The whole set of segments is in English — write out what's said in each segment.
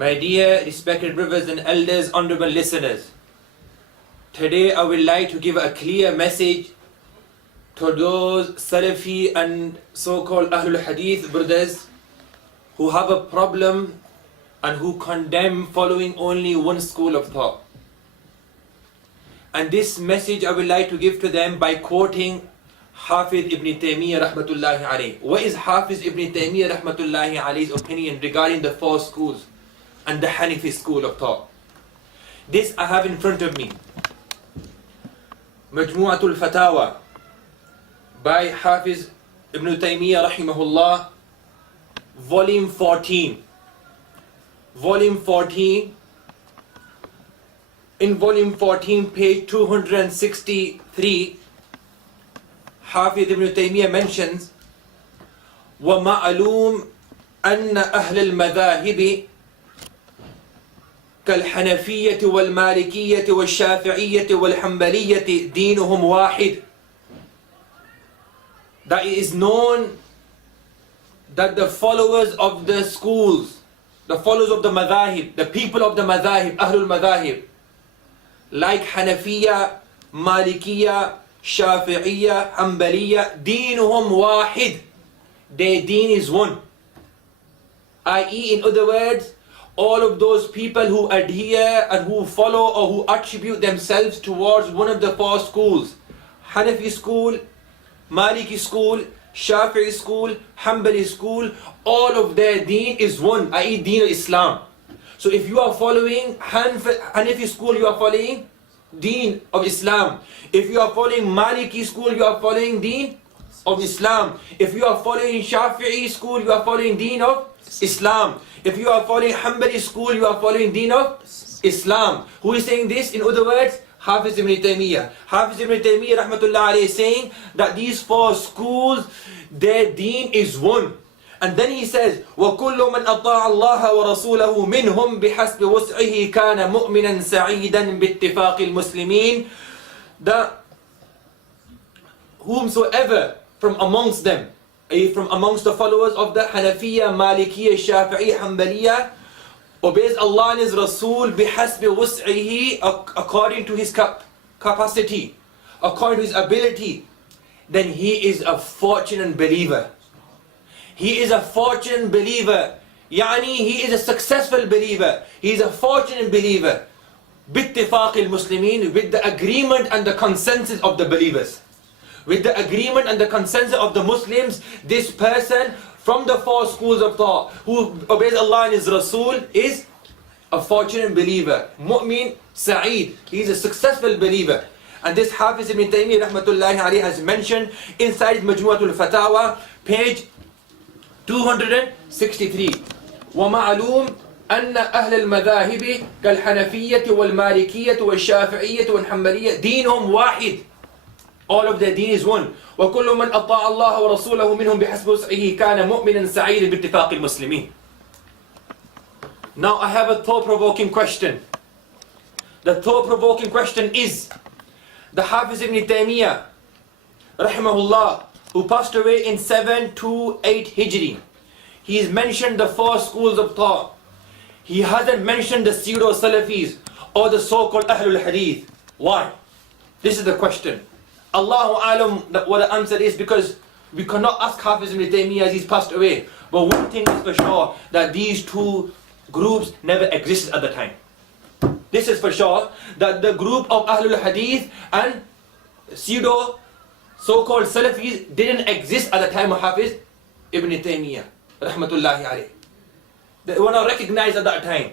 My dear respected brothers and elders, honorable listeners, today I would like to give a clear message to those Salafi and so-called Ahlul Hadith brothers who have a problem and who condemn following only one school of thought. And this message I would like to give to them by quoting Hafiz ibn Taymiyyah rahmatullahi alayhi. What is Hafiz ibn Taymiyyah rahmatullahi alayhi's opinion regarding the four schools and the Hanafi school of thought? This I have in front of me. Majmu'atul Fatawa by Hafiz ibn Taymiyyah rahimahullah, volume 14. Volume 14. In volume 14, page 263, Hafiz ibn Taymiyyah mentions, وَمَعْلُومٌ أَنَّ أَهْلَ الْمَذَاهِبِ كَالْحَنَفِيَّةِ وَالْمَالِكِيَّةِ وَالشَّافِعِيَّةِ وَالْحَنْبَلِيَّةِ دِينُهُمْ وَاحِدٌ. That it is known that the followers of the schools, the followers of the madhahib, the people of the madhahib, Ahlul Madhahib, like Hanafiya, Malikiya, Shafi'iyya, Hanbaliya, deenuhum wahid. Their deen is one. I.e., in other words, all of those people who adhere and who follow or who attribute themselves towards one of the four schools, Hanafi school, Maliki school, Shafi'i school, Hanbali school, all of their deen is one, i.e. deen of Islam. So if you are following Hanafi school, you are following deen of Islam. If you are following Maliki school, you are following deen of Islam. If you are following Shafi'i school, you are following deen of Islam. If you are following Hanbali school, you are following deen of Islam. Who is saying this? In other words, Hafiz ibn Taymiyyah. Hafiz ibn Taymiyyah rahmatullah alayhi is saying that these four schools, their deen is one. And then he says, وَكُلُّ مَنْ أَطَاعَ اللَّهَ وَرَسُولَهُ مِنْهُمْ بِحَسْبِ وُسْعِهِ كَانَ مُؤْمِنًا سَعِيدًا بِاتِّفَاقِ الْمُسْلِمِينَ. That whomsoever from amongst them, from amongst the followers of the Hanafiya, Malikiya, Shafi'i, Hanbaliya, obeys Allah and His Rasul بِحَسْبِ وُسْعِهِ, according to his capacity, according to his ability, then he is a fortunate believer. He is a fortunate believer. Yani he is a successful believer. He is a fortunate believer. بِاتِّفَاقِ الْمُسْلِمِينَ, with the agreement and the consensus of the believers. With the agreement and the consensus of the Muslims, this person from the four schools of thought who obeys Allah and His Rasul is a fortunate believer. Mu'min, Sa'id. He is a successful believer. And this Hafiz ibn Taymiyyah rahmatullahi alayhi has mentioned inside Majmu'atul Fatawa, page 263. وَمَعْلُومٌ أَنَّ أَهْلَ الْمَذَاهِبِ كَالْحَنَفِيَّةِ وَالْمَالِكِيَّةِ وَالشَّافِعِيَّةِ وَالْحَنْبَلِيَّةِ دِينُهُمْ وَاحِدٌ. All of their deen is one. وَكُلُّ مَنْ أَطَاعَ اللَّهَ وَرَسُولَهُ مِنْهُمْ بِحَسْبِ وُسْعِهِ كَانَ مُؤْمِنًا سَعِيدًا بِاتِّفَاقِ الْمُسْلِمِينَ. Now I have a thought-provoking question. The thought-provoking question is, the Hafiz ibn Taymiyyah rahimahullah, who passed away in 728 Hijri, he has mentioned the four schools of thought. He hasn't mentioned the pseudo-Salafis or the so-called Ahlul Hadith. Why? This is the question. Allahu alam what the answer is, because we cannot ask Hafiz ibn Taymiyyah as he's passed away. But one thing is for sure, that these two groups never existed at the time. This is for sure, that the group of Ahlul Hadith and pseudo so-called Salafis didn't exist at the time of Hafiz ibn Taymiyyah rahmatullahi alayhi. They were not recognized at that time.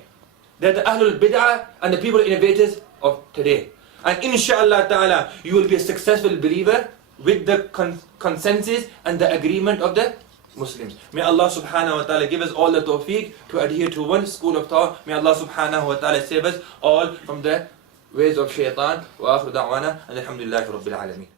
They're the Ahlul Bid'ah and the people innovators of today. And inshallah ta'ala, you will be a successful believer with the consensus and the agreement of the Muslims. May Allah subhanahu wa ta'ala give us all the tawfiq to adhere to one school of thought. May Allah subhanahu wa ta'ala save us all from the ways of shaitan. Wa akhiru da'wana, and alhamdulillahi rabbil alameen.